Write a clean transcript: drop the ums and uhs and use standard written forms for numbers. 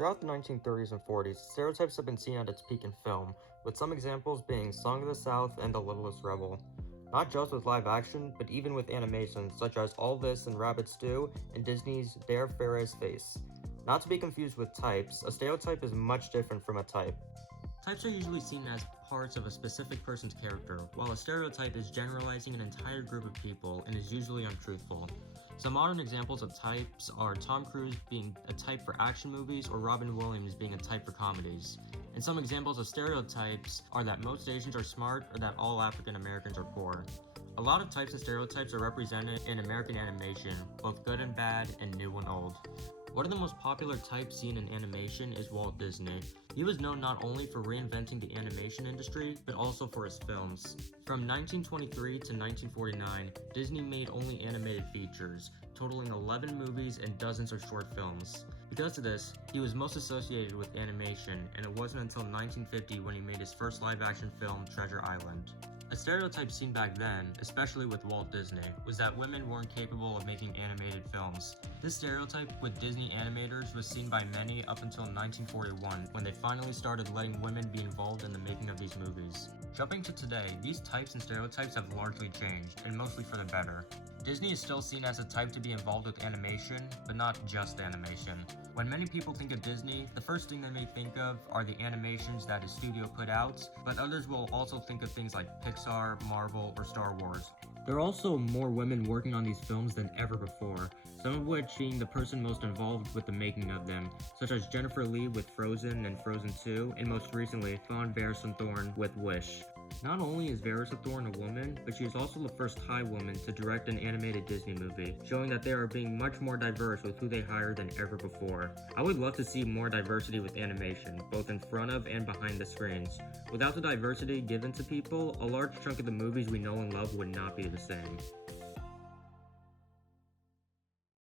Throughout the 1930s and 40s, stereotypes have been seen at its peak in film, with some examples being Song of the South and The Littlest Rebel. Not just with live action, but even with animations such as All This and Rabbit Stew and Disney's Dare Pharaoh's Face. Not to be confused with types, a stereotype is much different from a type. Types are usually seen as parts of a specific person's character, while a stereotype is generalizing an entire group of people and is usually untruthful. Some modern examples of types are Tom Cruise being a type for action movies or Robin Williams being a type for comedies. And some examples of stereotypes are that most Asians are smart or that all African Americans are poor. A lot of types and stereotypes are represented in American animation, both good and bad and new and old. One of the most popular types seen in animation is Walt Disney. He was known not only for reinventing the animation industry, but also for his films. From 1923 to 1949, Disney made only animated features, totaling 11 movies and dozens of short films. Because of this, he was most associated with animation, and it wasn't until 1950 when he made his first live-action film, Treasure Island. A stereotype seen back then, especially with Walt Disney, was that women weren't capable of making animated films. This stereotype with Disney animators was seen by many up until 1941, when they finally started letting women be involved in the making of these movies. Jumping to today, these types and stereotypes have largely changed, and mostly for the better. Disney is still seen as a type to be involved with animation, but not just animation. When many people think of Disney, the first thing they may think of are the animations that his studio put out, but others will also think of things like Pixar, Marvel, or Star Wars. There are also more women working on these films than ever before, some of which being the person most involved with the making of them, such as Jennifer Lee with Frozen and Frozen 2, and most recently, Von Thorn with Wish. Not only is Thorn a woman, but she is also the first Thai woman to direct an animated Disney movie, showing that they are being much more diverse with who they hire than ever before. I would love to see more diversity with animation, both in front of and behind the screens. Without the diversity given to people, a large chunk of the movies we know and love would not be the same.